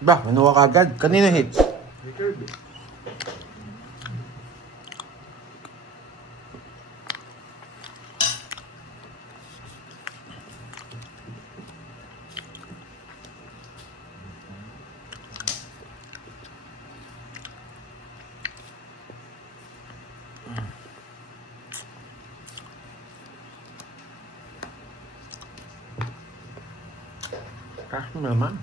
Ba, manuwa ka agad. Kanina hits. Ricardo. Kasih naman.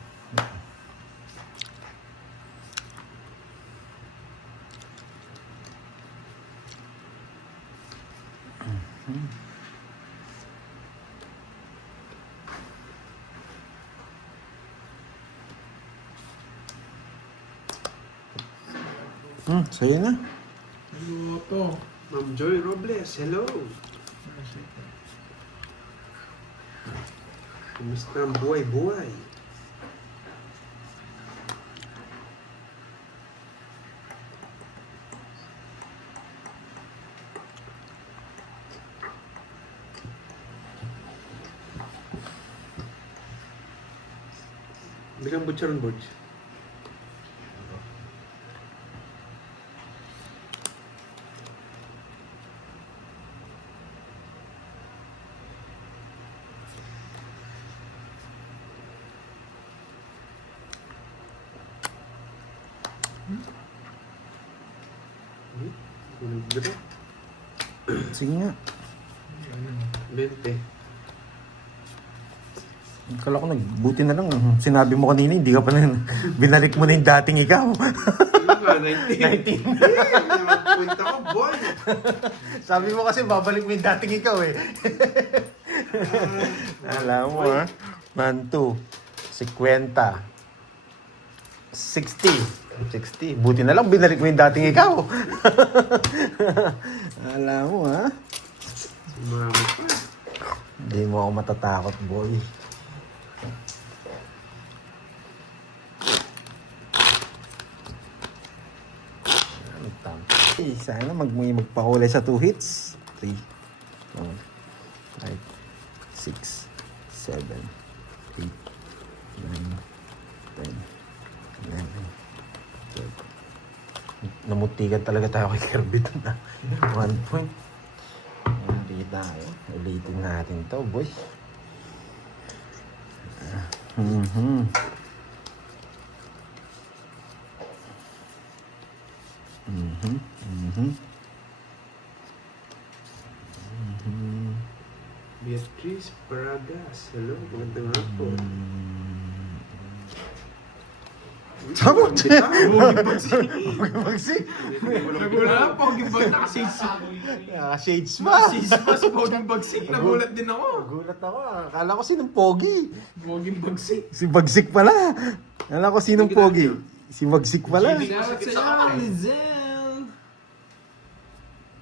Sa'yo na. Ano to? Ma'am Joy Robles, hello. Kumusta ang buhay-buhay? Bilang butcheron butch. Dito? Sige nga. 20. Kala ko nagbuti na lang. Sinabi mo kanina, hindi ka pa na binalik mo na yung dating ikaw. Ano nga, 19? 19. Nag-point ako, boy! Sabi mo kasi babalik mo yung dating ikaw eh. Alam mo ha. 1, 2, 50, 60. 60. Buti na lang binalik mo yung dating ikaw. Alam mo ha. Sumama pa. Hindi mo ako matatakot, boy. Sana magpakulay sa 2 hits. 3, 4, 5, 6, 7, 8, 9, 10, 11, 12. Namutikan talaga tayo kay Kirby doon na. 1 point. Hindi tayo. Ulitin natin to, boy. Beatrice Paragas, hello, magandang hapon. Samot! Magsik! Nagulat ako, gimbag naka-shades. Shades pa! Shades pa si Boging Bagsik. Nagulat din ako. Nagulat ako. Akala ko sinong pogi. Boging Bagsik. Si Bagsik pala. Akala ko sinong pogi. Si Bagsik pala. Shoutout sa iyo, Lizelle.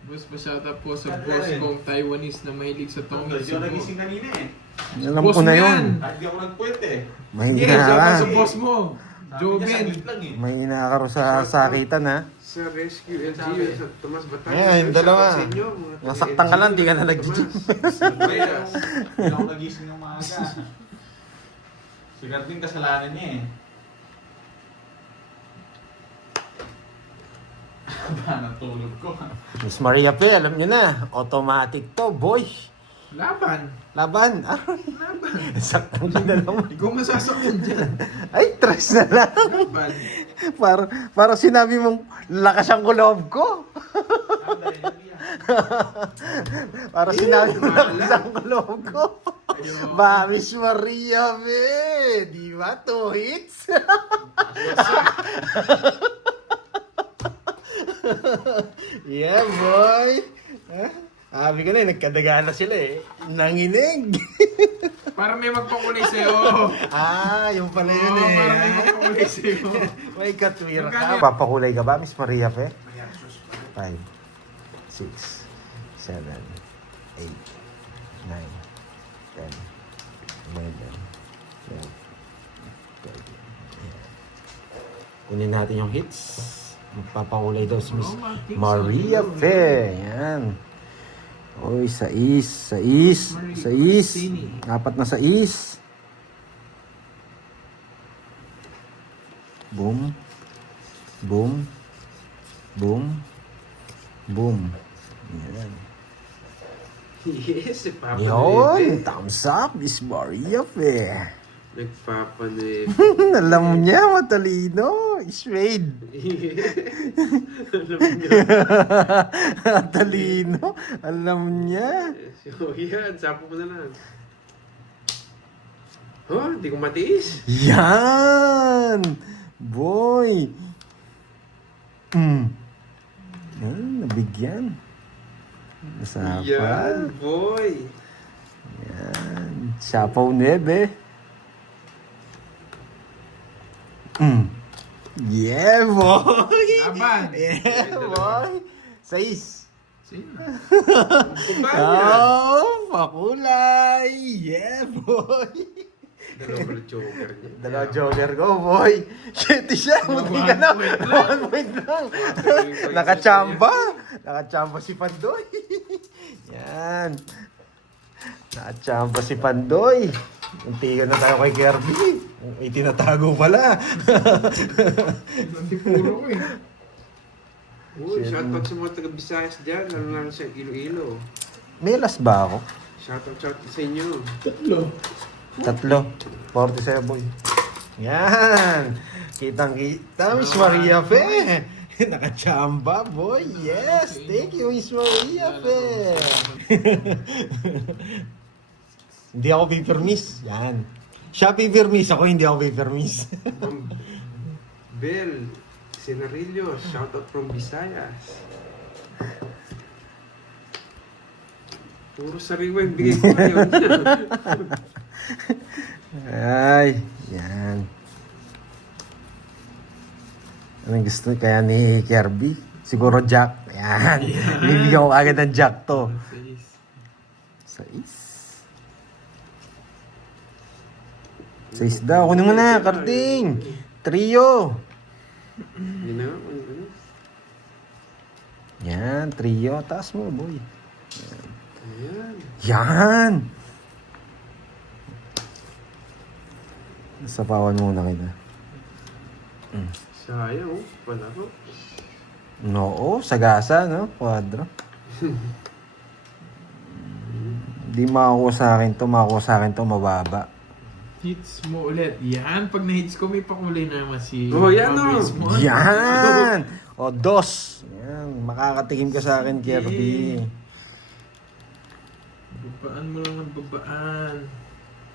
Boss, pa-shoutout po sa boss kong Taiwanese na mahilig sa Tommy Hindi ako Cebu. nagising kanina eh. Alam Boss ko na mo yun. yan. Hindi ako nagpuwet eh. Mahina Yeah, ka. shoutout sa boss mo. Sabi niya, Joven. saglit lang eh. Mahina ka rin sa sakitan ha. Sa Rescue LGU Sabi. sa Tomas Batangas. Ayan, yung dalawa. Shoutout sa inyo, mga Nasaktan ka lang, di ka na nag-gym. Hindi ako nagising ng maaga. Sigat din kasalanan niya eh. Ba, natulog ko. Miss Maria Pe, alam nyo na. Automatic to, boy. Laban. Laban. Ah, Laban. saktan ka na naman. Ikaw masasaktan dyan. Ay, tres na lang. Laban. Para sinabi mong lakas ang loob ko. Para sinabi mo lakas ang loob ko. Ba, Miss Maria Pe. Di ba? 2 hits? Yeah, boy. Sabi ko na, nagkadagaan na sila eh. Nanginig. Para may magpakulay sa'yo. Yung pala yun Oo, eh. para may magpakulay sa'yo. May katwira Magkano ka. yan? Papakulay ka ba, Miss Maria Pe? 5, 6, 7, 8, 9, 10, 11, 12. Kunin natin yung hits. Magpapakulay daw si Miss Maria Fe. Yan. Oy, 6. 6. Apat na 6. Boom. Boom. Boom. Boom. Yan. Yes, si Papa Yun, Neve. thumbs up, is Maria Fe. Nagpapanip. Alam niya, matalino. Iswade. Alam niyo. Matalino. Alam niya. So, yan. Sapo mo na lang. Oh, hindi ko matiis. Yan! Boy! Yan, nabigyan. Nasa Yan, boy. Yan. Sapaw nebe. Yeah, boy! Laban! Yeah, boy! 6. Sino? Kumpanya. Oh, pakulay! Yeah, boy! Dalawang joker niya. Dalawa joker ko, boy! Shit, siya! Buti ka na! 1 point lang! Nakachamba! Nakachamba si Pandoy! Yan! Nakachamba si Pandoy! Untigan na tayo kay Kirby! May tinatago pala! Hindi puro ko eh. Uy, shoutout sa mga taga-Visayas dyan. Lalo na sa Iloilo. May last ba ako? Shoutout sa inyo. 3. 47, boy. Yan! Kitang-kita, Miss Maria Fe! Nakachamba, boy! Yes! Thank you, Miss Maria Fe! Hindi ako paper-miss. Yan. Siya paper-miss, ako hindi ako paper-miss. Ma'am Bel Senarillo, shoutout from Visayas. Puro sariwa yung bigay ko ngayon. Ay, yan. Anong gusto kaya ni Kirby? Siguro Jack. Yan. Bibigyan ko agad ng Jack to. 6 daw. Kunin mo na, Karding. Trio. Yun na, ano? Yan, trio. Taas mo, boy. Ayan. Yan! Sapawan muna kita. Sayang, oh. Wala ko. Oo, sagasa, no? Quadro. Hindi makakuha sa akin to. Makakuha sa akin to, mababa. Hits mo ulit. Yan, pag na-hits ko, may pakulay naman si... Oh, yan, oh. Resmond. Yan! O, 2. Yan, makakatikim ka sa akin, Kirby. Babaan mo lang ng babaan.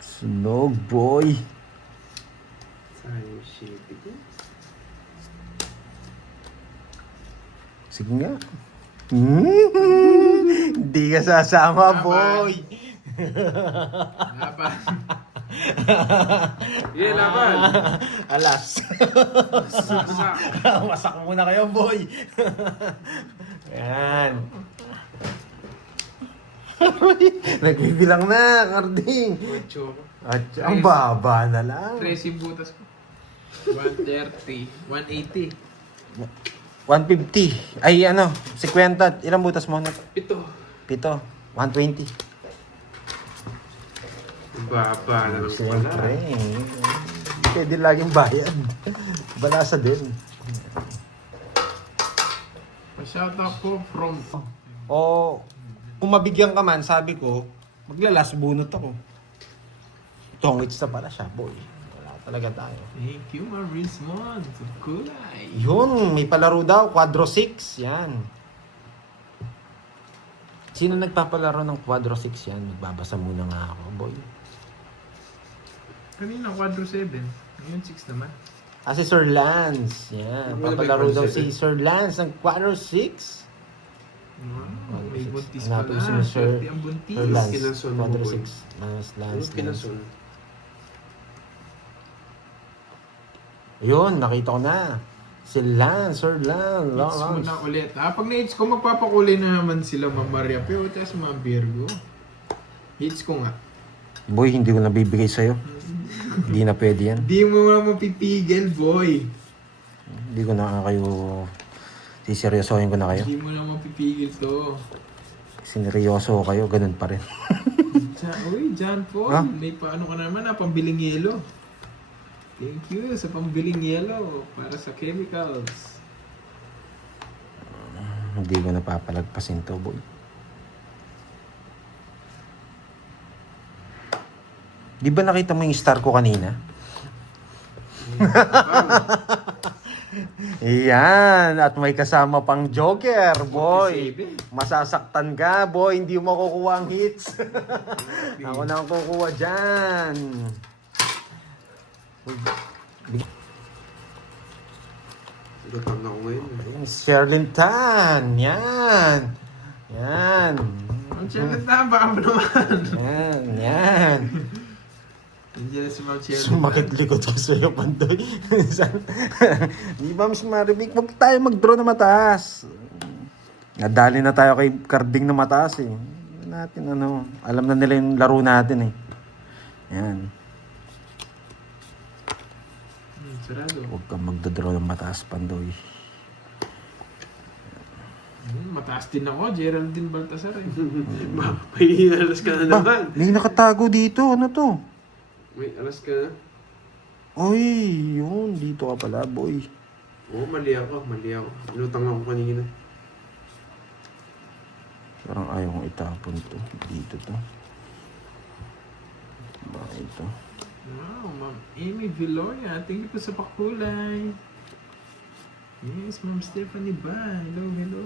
Sunog, boy. Sayang yung shitty ko. Sige nga. Hindi ka sasama, boy. Laban. Yeah, laban. Alas. Saksak. Wasak muna kayo, boy. Yan. Nagbibilang na, Karding. Ocho. At ang baba na lang. 13 butas ko. 130. 180. 150. Ay, ano, 50. Ilang butas mo na? Pito. 7. 120. Baba na lang Siyempre. pala. Pwede laging bayad. Balasa din. Pa-shoutout ko from... O, kung mabigyan ka man, sabi ko, maglalas bunot ako. Tongits na pala siya, boy. Wala talaga tayo. Thank you, Marismond. Sa kulay. Yun, may palaro daw, Quadro 6, yan. Sino nagpapalaro ng Quadro 6 yan? Magbabasa muna nga ako, boy. Kanina, quadro 7. Ngayon, 6 naman. Ah, si Sir Lance. Yan, Ano ba papalaro yung daw Quadro si Sir Lance ng Quadro 6. Wow, may Quadro buntis 6. Hanapin pala. si Sir, Swerte ang buntis. Sir Lance. Kinasun mo, Quadro boy. 6. Mas Ano Lance. kinasun? Yun, nakita ko na. Si Lance, Sir Lance. Hits mo Lance. na ulit. Pag na-hits ko, magpapakulay na naman sila Ma'am Maria Pio at mga Virgo. Hits ko nga. Boy, hindi ko nabibigay sa'yo. Hindi na pwede yan. Di mo nga mapipigil, boy. Hindi ko na kayo... Siseryosohin ko na kayo. Di mo na mapipigil to. Sineryoso kayo, ganun pa rin. Uy, John Paul, Ha? may paano ka naman pambiling yelo. Thank you sa pambiling yelo para sa chemicals. Hindi ko napapalagpasin to, boy. Di ba nakita mo yung star ko kanina? Iyan, at may kasama pang Joker, boy. Masasaktan ka, boy. Hindi mo makukuha ang hits. Ako na ang kukuha dyan. Gutom na ako ngayon. Ayan, Sherlyn Tan. Yan. Yan. Ang Cheryl baka mo naman. Yan. Yan. Nandiyan na si Ma'am Cheryl. Sumakit likod ko sa'yo, Pandoy. Di ba, Miss Maribik? Huwag tayo mag-draw na mataas. Nadali na tayo kay Carding na mataas eh. Natin ano, alam na nila yung laro natin eh. Yan. Sarado. Huwag kang magdodraw ng mataas, Pandoy. Mataas din ako, Geraldine Baltasar eh. May alas ka na naman. May nakatago dito. Ano to? May alas ka na. Oy, yun. Dito ka pala, boy. Oo, mali ako. Lutang ako kanina. Parang ayaw kong itapon to. Dito to. Ba ito? Wow, Ma'am Amy Villoria, thank you po sa pakulay. Yes, Ma'am Stephanie ba? Hello, hello.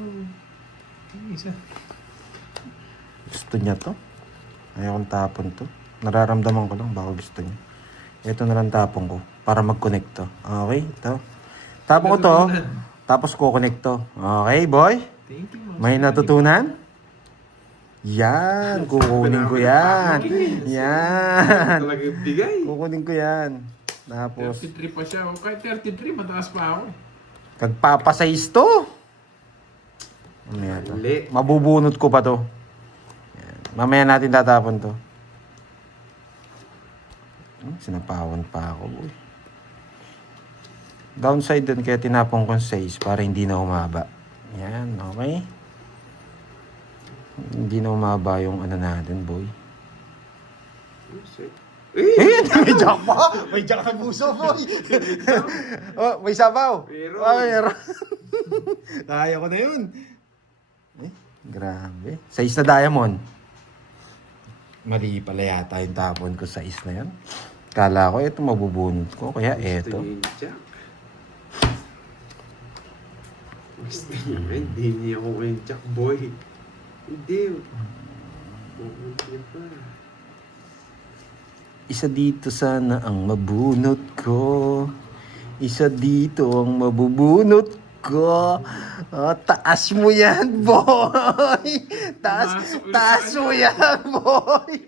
Isa. Gusto niya to? Ayaw kong tapon to. Nararamdaman ko lang baka gusto niya. Ito na lang tapon ko para mag-connect to. Okay, ito. Tapon ko to. Tapos ko-connect to. Okay, boy? Thank you, Ma'am. May natutunan? Yan, kukunin ko yan. Yan. Talaga bigay. Kukunin ko yan. Tapos, 33 pa siya. O kahit 33, mataas pa ako eh. kagpapasize to. Mamaya to. Mali. Mabubunot ko pa to. Yan. Mamaya natin tatapon to. Sinapawan pa ako, boy. Downside dun kaya tinapon ko 6 para hindi na umaba. Yan, okay. Hindi na umaba yung ano natin, boy. Eh, may jack pa! May jack na puso, boy! Oh, may sabaw! Meron. Oh, meron. Kaya ko na yun. Eh, grabe. 6 na diamond. Mali pala yata yung tapon ko 6 na yan. Kala ko ito mabubunot ko, kaya eto. Gusto niya, hindi niya ako yung Jack boy. Hindi. Hindi pa. Isa dito sana ang mabunot ko. Isa dito ang mabubunot ko. Oh, taas mo yan, boy! Taas mo yan, boy!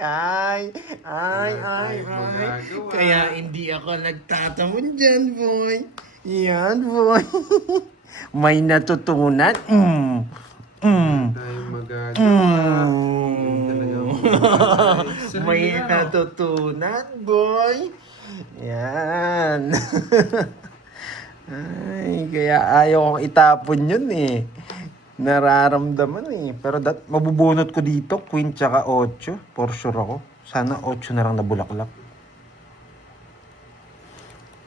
Ay. Magagawa. Kaya hindi ako nagtatamon dyan, boy. Yan, boy. May natutunan. Tayo magagawa. May natutunan, boy. Yan. Ay, kaya ayaw kong itapon yun eh. Nararamdaman eh. Pero mabubunot ko dito, queen tsaka 8. For sure ako. Sana 8 na lang na bulaklak.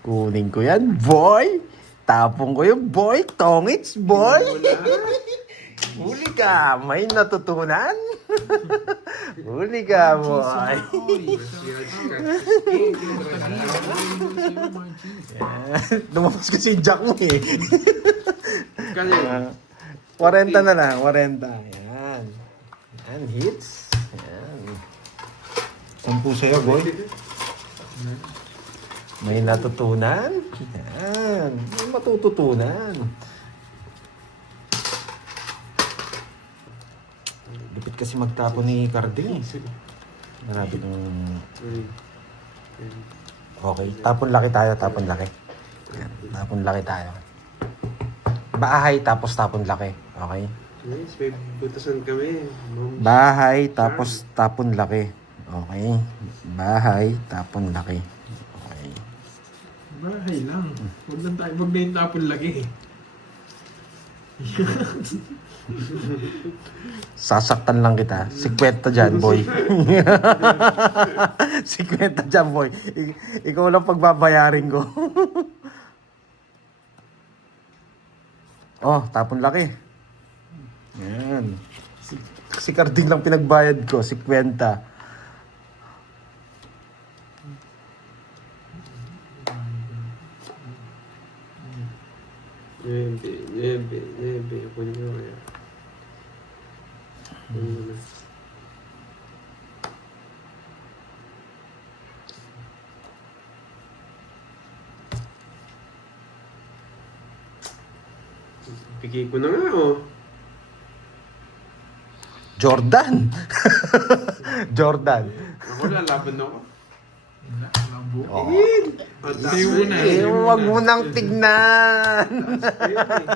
Kunin ko yan, boy. Tapong ko yun, boy. Tongits, boy. Huli ka. May natutunan. Huli ka, boy. Lumabas kasi yung jack mo eh. Kaya, 40 na lang, 40. Yan. Yan, hits. Yan. 10 sa'yo, boy. May natutunan. Yan. May matututunan. Lupit kasi magtapon ni Carding eh. Marami ng... Okay, tapon laki tayo, tapon laki. Yan, tapon laki tayo. Bahay tapos tapon laki. Okay? yes, may butasan kami. Bahay tapos tapon laki. Okay? Bahay tapon laki. Okay. Bahay lang. Huwag lang tayo, huwag na yung tapon lagi. Sasaktan lang kita. 50 dyan, boy. 50 dyan, boy. Ikaw lang pagbabayarin ko. Oh, tapon laki. Yan. Si Carding lang pinagbayad ko, 50. Niebe. Kunin mo kaya. Kunin mo na. Bigay ko na nga, oh. Jordan. Jordan. Ako lalaban ako. Wala, labo. Oh. Ang Sa'yo taas muna. na eh. Wag mo nang tignan.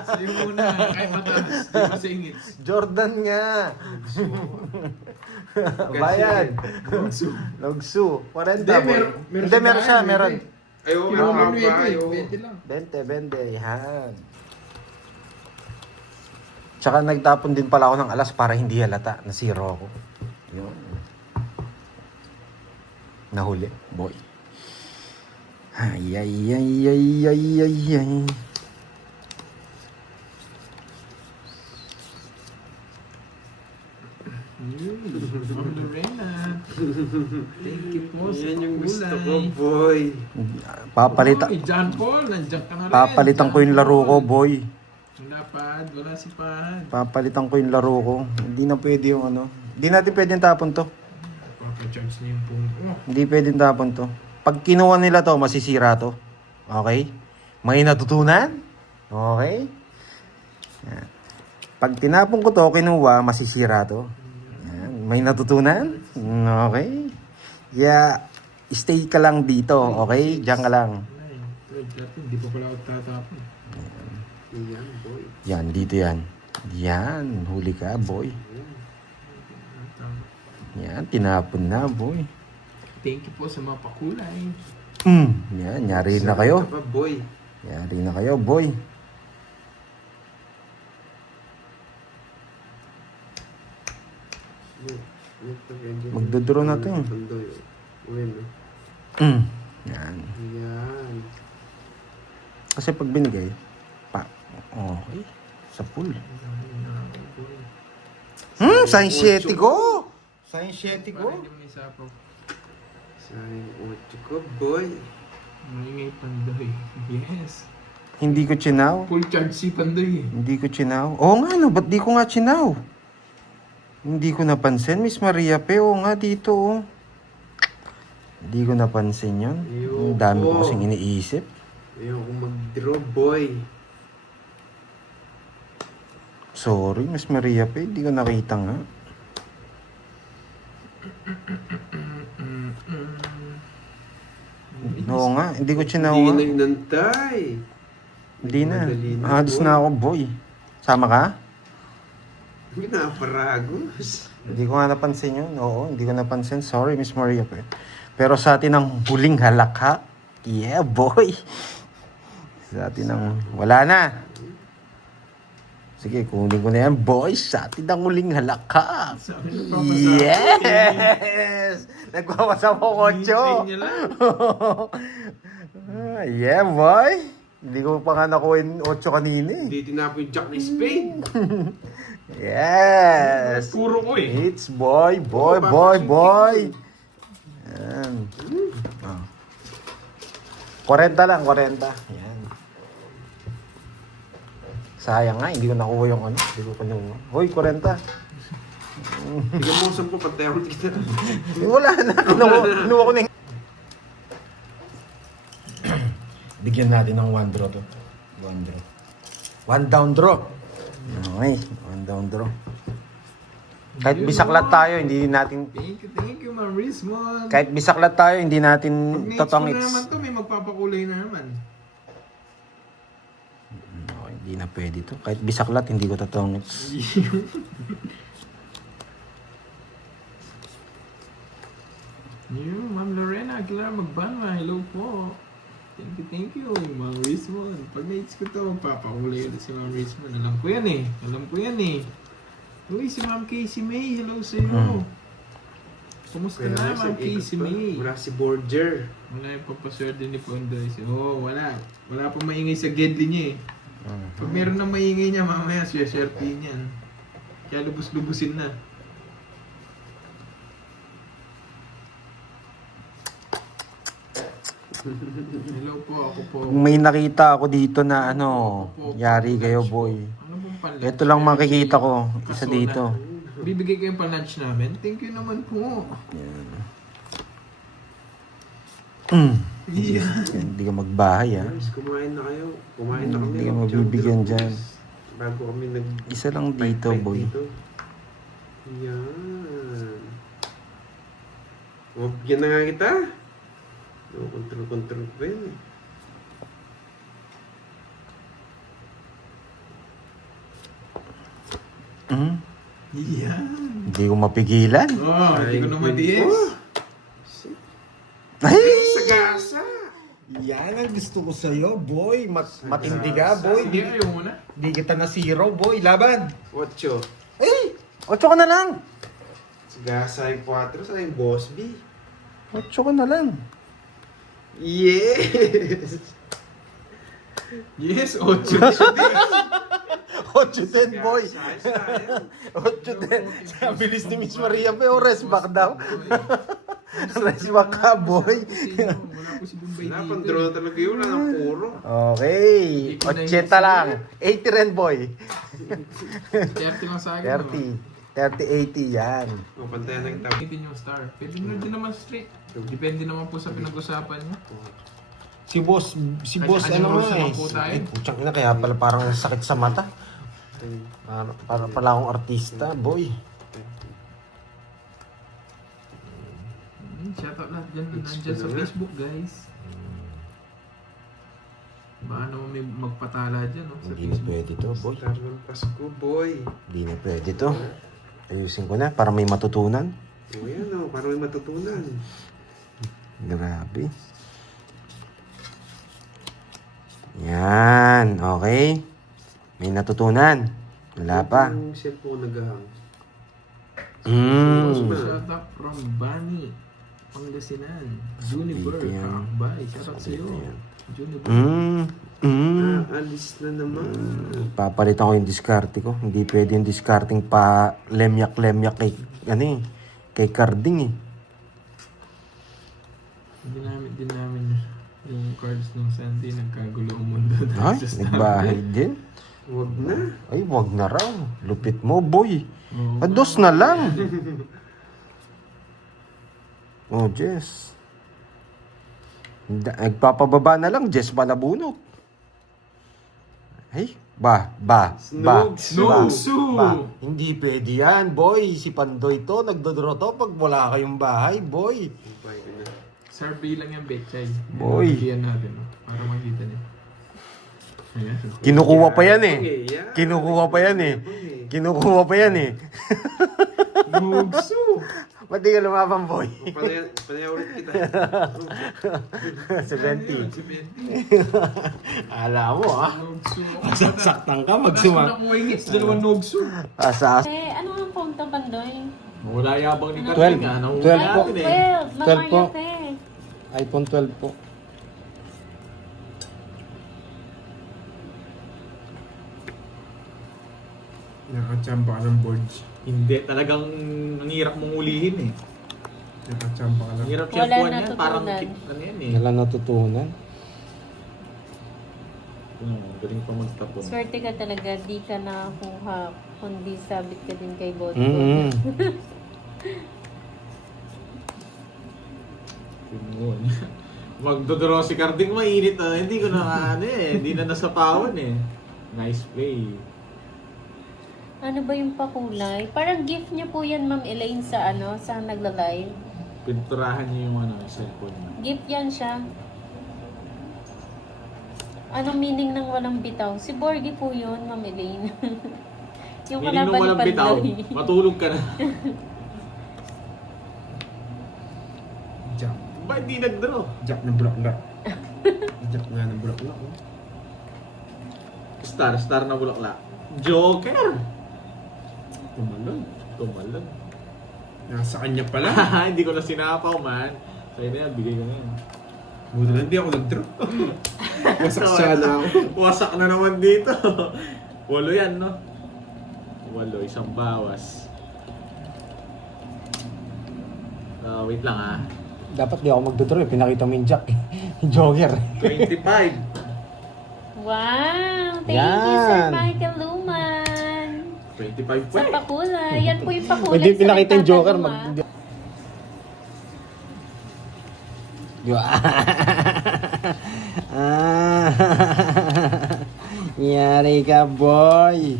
Sa'yo muna. Kahit mataas. Di mo singit. Jordan nga. Bayad. Logsu. 40, Hindi, boy. Hindi, meron siya, meron. Ay, oo, Kilo ang mo haba, oo. 20 lang. 20. Yan. Tsaka nagtapon din pala ako ng alas para hindi halata. Nasiro ako. Yun. Nahuli, boy. Ay. Ma'am Lorena. Thank you po sa Yan yung gusto ko, kulay. boy. Papalitan. Oy, John Paul, nandiyan ka na rin. Papalitan ko yung laro ko, boy. Wala pad, wala si pad. Papalitan ko yung laro ko. Hindi na pwede yung ano. Hindi natin pwedeng tapon to. Papa-charge niya yung pong. Oh, Hindi pwedeng tapon to. Pag kinuha nila to, masisira to. Okay? May natutunan? Okay? Yan. Pag tinapon ko to, kinuha, masisira to. Yan. May natutunan? Okay? Kaya, stay ka lang dito. Okay? Diyan ka lang. wala eh. Third natin, di pa pala ako tatapon. Yan, boy. Yan, dito yan. Yan, huli ka, boy. Yan, tinapon na, boy. Thank you po sa mga pakulay. Yan, nyari na kayo. Sarap ka pa, boy. Nyari na kayo, boy. Magdodraw na to eh. Bandoy, oh. Uwin, oh. Yan. Yan. Kasi pag binigay, okay. Sa pool. Science Yeti ko! Science Yeti ko! Parang hindi mo isapaw. Sayang ocho ko, boy. Maingay Pandoy. Yes. Hindi ko chinaw. Full charge si Pandoy. Hindi ko chinaw. Oo nga, no. Ba't di ko nga chinaw? Hindi ko napansin, Miss Maria Pe. Oo nga, dito, oh. Hindi ko napansin yun. Ang dami ko kasing iniisip. Ayoko mag-draw, boy. Sorry, Miss Maria Pe. Hindi ko nakita nga. Oo nga, hindi ko chinaw Hindi nga. na inantay. Hindi na. Madali na, Ads boy. na ako, boy. Sama ka? Pinaparagos. Hindi ko nga napansin yun. Oo, hindi ko napansin. Sorry, Miss Maria. Pero sa atin ang huling halakha. Yeah, boy. Sa atin ang... Wala na. Sige, kunin ko na yan, boy. Sa atin ang huling halakha. Sabi ng papasa. Yes! Nagpapasa mo, Kocho. Hinihintay niya lang. Yeah, boy. Hindi ko pa nga nakuha yung 8 kanina eh. Hindi tinapo yung jack ni Spade. Yes! Puro ko eh. It's boy. Yan. Oh. 40 lang, 40. Yan. Sayang nga, hindi ko nakuha yung ano. Hindi ko kinuha. Hoy, 40. Tignan mo saan po, pantay ako tignan. Wala na. Kinuha ko na yung... Bigyan natin ng 1 draw to. 1 draw. 1 down draw. Okay, 1 down draw. Kahit bisaklat tayo, hindi natin... Thank you, Ma'am Rismon. Kahit bisaklat tayo, hindi natin Pag totong na it's... naman to, may magpapakulay na naman. Okay, hindi na pwede to. Kahit bisaklat, hindi ko totong it's... Ma'am Lorena Aguilar Magbanwa, hello po. Thank you, Ma'am Rismon. Pag na-hits ko to, magpapakulay ulit si Ma'am Rismon. Alam ko yan eh. Uy, si Ma'am Casey May. Hello sa iyo. Kumusta Kaya na, nga, Ma'am sa ikot Casey pa. May? Wala si Borger. Wala yung papaswerte ni Pondoy. Oo, wala. Wala pang maingay sa gedli niya eh. Pag meron nang maingay niya, mamaya share niyan. Kaya lubos-lubusin na. Hello po, ako po. Kung may nakita ako dito na ano, yari kayo boy. Ano pong pan-lunch? Ito lang makikita ko, isa Kasona. dito. Bibigay ko yung pan-lunch namin. Thank you naman po. Yeah. Hindi ka magbahay ha. Guys, kumain na kayo. Kumain na kami. Hindi ka mabibigyan Diyan, dyan. Bago kami nag... Isa lang dito fight boy. dito. Yan. Mabigyan na nga kita. No, control pa yun. Yeah. Hindi ko mapigilan. Oh, hindi ko na matiis. Ay! Sagasa! Yan ang gusto ko sa'yo, boy. Matindi ka, boy. Sige, ayaw mo na. Di kita na zero, boy. Laban. 8. Ay! 8 ka na lang. Sagasa yung 4 sa yung Boss B. 8 ka na lang. Yes! Yes, 8. 8-10, boy. Sagasa, sayang. 8-10. Ang bilis ni Miss Maria, pero rest back daw. Rest back ka, boy. Wala po si Bombay Wala, dito. pang drone talaga yun. Wala ng puro. Okay. 80 lang. 80 rin, boy. 30 lang sa akin. 30. 30-80 yan. O, pantayan na kita. 18 yung star. Pwede nyo din naman straight. Depende naman po sa pinag-usapan nyo. Si boss, Kanya-kanyang ano rules nga naman eh. po tayo. Ay, putsang ina, kaya pala parang sakit sa mata. Para pala akong artista, boy. Shoutout lahat dyan na nandyan sa Facebook, guys. Baka naman may magpatala dyan, no? Sa Hindi na Facebook. pwede to, boy. Star ng Pasko, boy. Hindi na pwede to. Ayusin ko na para may matutunan. O yan o, parang may matutunan. Grabe. Yan, okay. May natutunan. Wala pa. Yung cellphone nag-ahang. Shoutout from Bani, Pangasinan. Juniper, Dito yan. Kakbay. Shoutout sa'yo. Dito yan. Juniper. Alis na naman. Papalitan ko yung diskarte ko. Hindi pwede yung discarding pa lemyak-lemyak kay, kay Carding eh. Ginamit din namin yung cards ng Sandy. Nagkagulo ang mundo. Ay, Sa Starbucks. nagbahay din. Huwag na. Ay, wag na raw. Lupit mo, boy. Oo, Ados na lang. Oh, Jess. Nagpapababa na lang, Jess Malabunot. Ay, ba. Snugsu! Hindi pwede yan, boy. Si Pandoy to, nagdodro to pag wala kayong bahay, boy. Bye ko na. Survey lang yan, Betchay. Boy. Bigyan natin, no? Para makita niya. Ayan. Kinukuha pa yan eh. Okay, yan. Kinukuha pa yan eh. Kinukuha pa yan eh. Snugsu! Ba't di ka lumaban, boy? Panaya ulit kita. 70. Si Betty. Ala mo, ah. Nugsu. Saktan ka, Kaso magsuma. na kuwingit, dalawang nugsu. Asa. Ano ang punta Pandoy? Wala yabang ni 12. Katrina. Nahuli 12 po. natin eh. 12 po. Mamaya iPhone 12 po. Nakachamba ka ng boards. Hindi, talagang ang hirap mong ulihin eh. Nakachamba ka Ang lang. hirap Wala siyempuan yan, natutunan. parang ano yan eh. Wala natutunan. Galing pa magtapon. swerte ka talaga, di ka nakakuha, kundi sabit ka din kay Bodgo. Mm-hmm. Yun. Magdodoro si Carding mainit na. Hindi ko na ano eh. Hindi na nasapawan eh. Nice play. Ano ba yung pakulay? Parang gift niya po yan, Ma'am Elaine, sa sa nagla-live. Pinturahan niya yung cellphone niya. Gift yan siya. Anong meaning ng walang bitaw? Si Borgie po yun, Ma'am Elaine. Yung Meaning nung kalaban walang ni bitaw, Pandoy. matulog ka na. Jack. Ba't di nag-draw? Jack na bulak-bulak. Jack nga na bulak-bulak. Oh. Star na bulaklak. Joker! Tumalon. Tumalon. Nasa kanya pala. Hindi ko na sinapaw, man. Sa'yo na yan, bigay ko na yan. Buti na hindi ako nag-draw. Wasak sana ako. Wasak na naman dito. 8 yan, no? 8, isang bawas. Wait lang, ah. Dapat di ako magdodraw eh. Pinakita mo yung jack eh. Yung joker. 25. Wow! Thank you, Sir Yan. Michael Luman. 25 po Sa eh. pakulay. Yan po yung pakulay. Hindi sa pinakita yung joker. nagtatanong, ah. Yari ka, boy.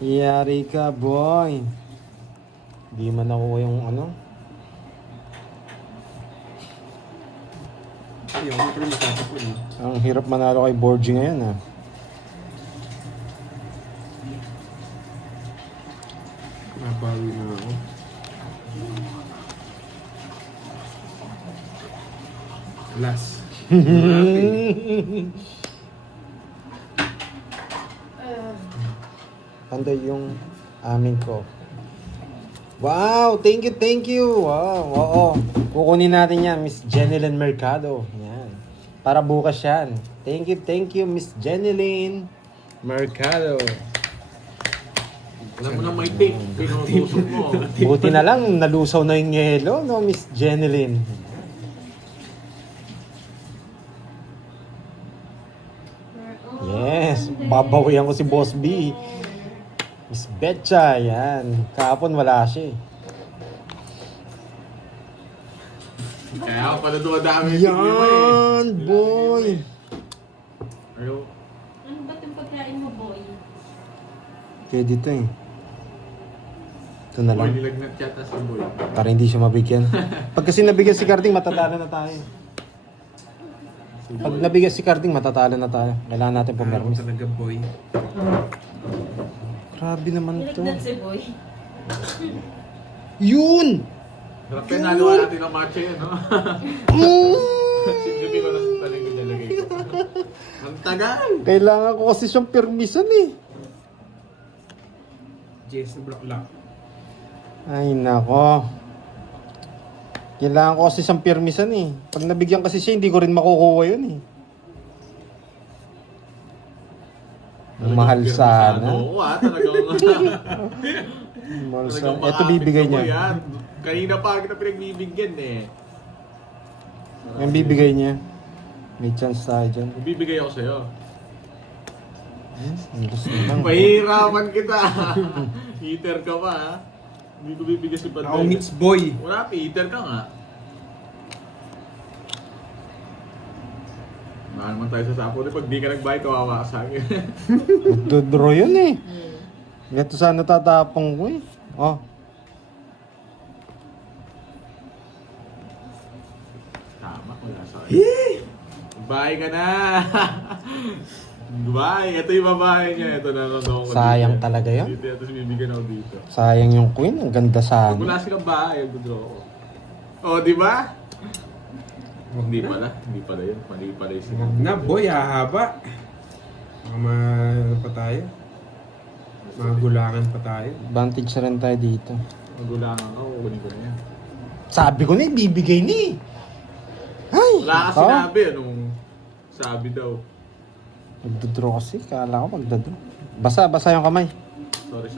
Yari ka, boy. Di man nakuha yung ano. Ay, ako pala matatapon. Ang hirap manalo kay Borgie ngayon, ha. Nabawi na ako. Last. Pandoy yung amin ko. Wow! Thank you, thank you! Wow, oo. Kukunin natin yan, Miss Jenilyn Mercado. Yan. Para bukas yan. Thank you, Miss Jenilyn Mercado. Alam mo na may tape. Pinutusok mo. Buti na lang, nalusaw na yung yelo, no, Miss Jenilyn. Yes, babawian ko si Boss B. Miss Betcha, yan. Kahapon wala siya eh. Kaya ako pala dumadami yung tigil mo eh. Yan, boy. Ano? Ano ba itong pagkain mo, boy? Kaya dito eh. Ito na Boy, lang. nilagnat yata si Boy. Para hindi siya mabigyan. Pag kasi nabigyan si Carding, matatalo na tayo. Pag nabigyan si Carding, matatalo na tayo. Kailangan natin Ako pumermis. talaga, boy. Grabe naman to. Nilagnat si boy. Yun! Sarap kayo nagawa natin ng matcha yun, no? Sipsipin ko na sa taling ko nilagay ko. Ang tagal! Kailangan ko kasi siyang permisan eh. Jess na block lock. Ay nako. Kailangan ko kasi siyang permisan eh. Pag nabigyan kasi siya, hindi ko rin makukuha yun eh. Mahal sana. Oo, talagang... Mahal sana. talagang Ito bibigay makapit niya. ka mo yan. Kanina pa kita pinagbibigyan eh. Yung bibigay niya. May chance tayo dyan. Bibigay ako sa'yo. Ang gusto lang. Pahirapan kita. Heater ka pa ha. Hindi ko bibigyan si Pandoy. Ako meets boy. Wala, heater ka nga. Baka naman tayo sa sapo. Pag di ka nagbayad, kawawa ka sa akin. Magdodraw yun eh. Ito sana tatapang ko eh. Oh. Tama, wala sa akin. Bye ka na! Bye! Ito yung babae niya. Ito na ko Sayang talaga yun. Dito, ito bibigyan ako dito. Sayang yung queen. Ang ganda Pag wala sana. silang bahay, mag-draw ako. Oh, di ba? Hindi pala. Hindi pala yun. Mali pala yung Huwag na, boy. Hahaba. Baka ano pa tayo. Magulangan pa tayo. Advantage na rin tayo dito. Magulangan ako. Kunin ko na yan. Sabi ko na eh, bibigay ni. Ay! Wala ka ito. sinabi. Anong sabi daw? Magdodraw kasi. Kala ko magdodraw. Basa yung kamay. Sorry.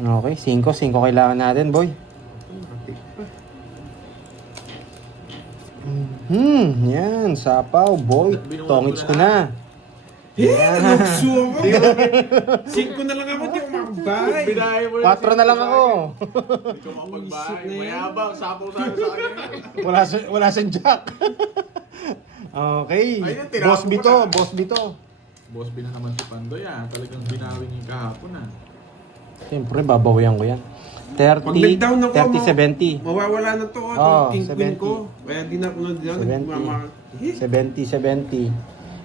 Okay, 5 kailangan natin, boy. Kapit pa. Yan, sapaw, boy. Tongits ko na. Nagsuwa ko. 5 na lang ako, di ako makabay. Binahe mo 4 na lang ako. Hindi ko makapagbahay. Mayabang. Sapaw tayo sa akin. Wala siyang jack. Okay. Ayun, tinapon Boss ko Bito, na. Boss Bito. Boss, na naman si Pandoy ah. Talagang binawi niya yung kahapon ah. Siyempre, babawian ko yan. 30, Pag nag-down ako, 30, 70. Mawawala na to ako. Oh, King queen 70. ko. Kaya di na ako nag-down. 70. 70.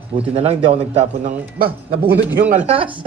Buti na lang, hindi ako nagtapon ng... Ba, nabunod yung alas.